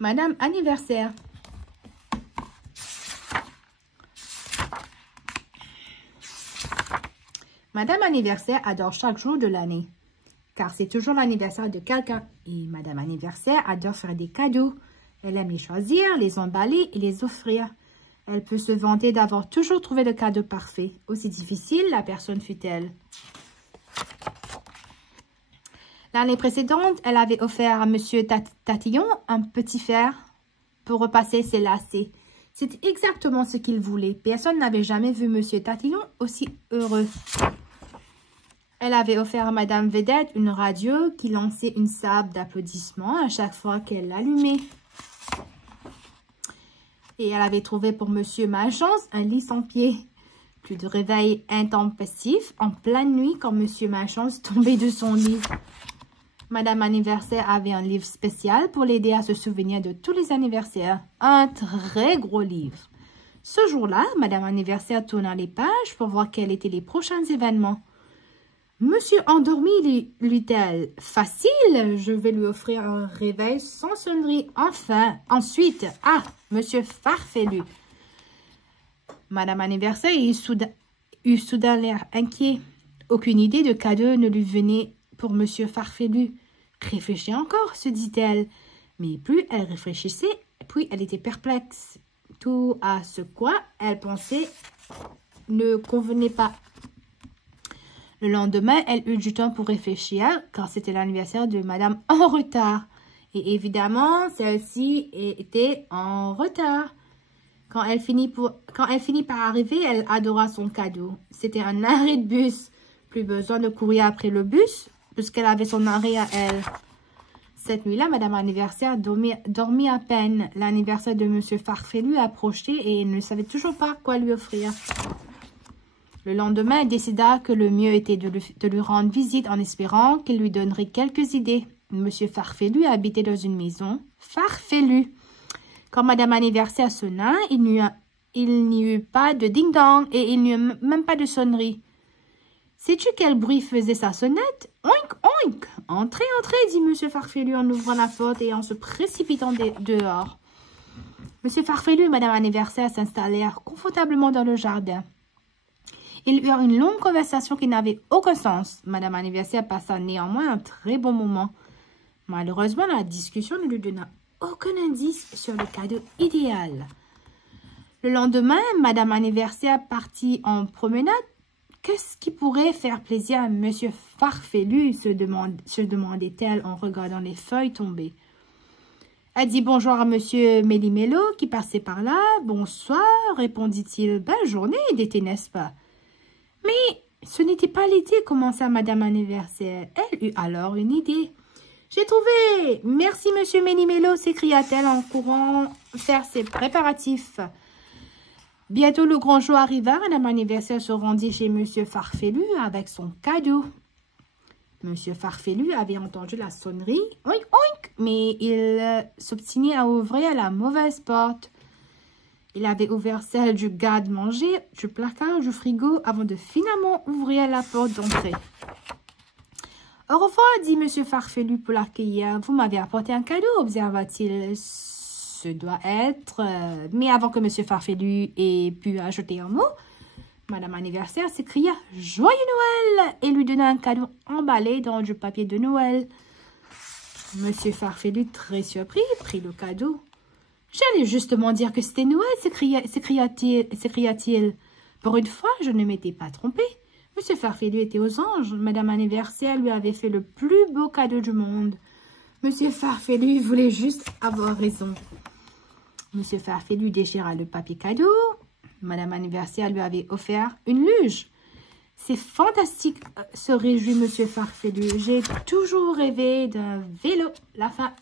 Madame Anniversaire. Madame Anniversaire adore chaque jour de l'année, car c'est toujours l'anniversaire de quelqu'un. Et Madame Anniversaire adore faire des cadeaux. Elle aime les choisir, les emballer et les offrir. Elle peut se vanter d'avoir toujours trouvé le cadeau parfait, aussi difficile la personne fut-elle. L'année précédente, elle avait offert à Monsieur Tatillon un petit fer pour repasser ses lacets. C'était exactement ce qu'il voulait. Personne n'avait jamais vu Monsieur Tatillon aussi heureux. Elle avait offert à Madame Vedette une radio qui lançait une salve d'applaudissements à chaque fois qu'elle l'allumait. Et elle avait trouvé pour Monsieur Malchance un lit sans pied. Plus de réveil intempestif en pleine nuit quand Monsieur Malchance tombait de son lit. Madame Anniversaire avait un livre spécial pour l'aider à se souvenir de tous les anniversaires. Un très gros livre. Ce jour-là, Madame Anniversaire tourna les pages pour voir quels étaient les prochains événements. Monsieur endormi, lui-t-elle. Facile, je vais lui offrir un réveil sans sonnerie. Enfin, ensuite, Monsieur Farfelu. Madame Anniversaire eut soudain l'air inquiet. Aucune idée de cadeau ne lui venait pour Monsieur Farfelu. Réfléchis encore, se dit-elle. Mais plus elle réfléchissait, plus elle était perplexe. Tout à ce quoi elle pensait ne convenait pas. Le lendemain, elle eut du temps pour réfléchir, car c'était l'anniversaire de Madame en retard. Et évidemment, celle-ci était en retard. Quand elle finit par arriver, elle adora son cadeau. C'était un arrêt de bus. Plus besoin de courir après le bus, puisqu'elle avait son arrêt à elle. Cette nuit-là, Madame Anniversaire dormit à peine. L'anniversaire de Monsieur Farfelu approchait et elle ne savait toujours pas quoi lui offrir. Le lendemain, elle décida que le mieux était de lui rendre visite en espérant qu'il lui donnerait quelques idées. Monsieur Farfelu habitait dans une maison farfelue. Quand Madame Anniversaire sonna, il n'y eut pas de ding-dong et il n'y eut même pas de sonnerie. « Sais-tu quel bruit faisait sa sonnette? Oink, oink! Entrez, entrez, dit Monsieur Farfelu en ouvrant la porte et en se précipitant dehors. Monsieur Farfelu et Madame Anniversaire s'installèrent confortablement dans le jardin. Ils eurent une longue conversation qui n'avait aucun sens. Madame Anniversaire passa néanmoins un très bon moment. Malheureusement, la discussion ne lui donna aucun indice sur le cadeau idéal. Le lendemain, Madame Anniversaire partit en promenade. Qu'est-ce qui pourrait faire plaisir à Monsieur Farfelu, se demandait-elle en regardant les feuilles tomber. Elle dit bonjour à Monsieur Méli-Mélo qui passait par là. Bonsoir, répondit-il. Belle journée d'été, n'est-ce pas? Mais ce n'était pas l'été, commença Madame Anniversaire. Elle eut alors une idée. J'ai trouvé! Merci, Monsieur Méli-Mélo, s'écria-t-elle en courant faire ses préparatifs. Bientôt, le grand jour arriva. Madame Anniversaire se rendit chez Monsieur Farfelu avec son cadeau. Monsieur Farfelu avait entendu la sonnerie. Oink, oink! Mais il s'obstinait à ouvrir la mauvaise porte. Il avait ouvert celle du garde-manger, du placard, du frigo, avant de finalement ouvrir la porte d'entrée. « Au revoir, dit Monsieur Farfelu pour l'accueillir. Vous m'avez apporté un cadeau, observa-t-il. Ce doit être... Mais avant que Monsieur Farfelu ait pu ajouter un mot, Madame Anniversaire s'écria « Joyeux Noël !» et lui donna un cadeau emballé dans du papier de Noël. Monsieur Farfelu, très surpris, prit le cadeau. « J'allais justement dire que c'était Noël, s'écria-t-il. Pour une fois, je ne m'étais pas trompé. Monsieur Farfelu était aux anges. Madame Anniversaire lui avait fait le plus beau cadeau du monde. Monsieur Farfelu voulait juste avoir raison. Monsieur Farfelu déchira le papier cadeau. Madame Anniversaire lui avait offert une luge. « C'est fantastique, se réjouit Monsieur Farfelu. J'ai toujours rêvé d'un vélo. » La fin.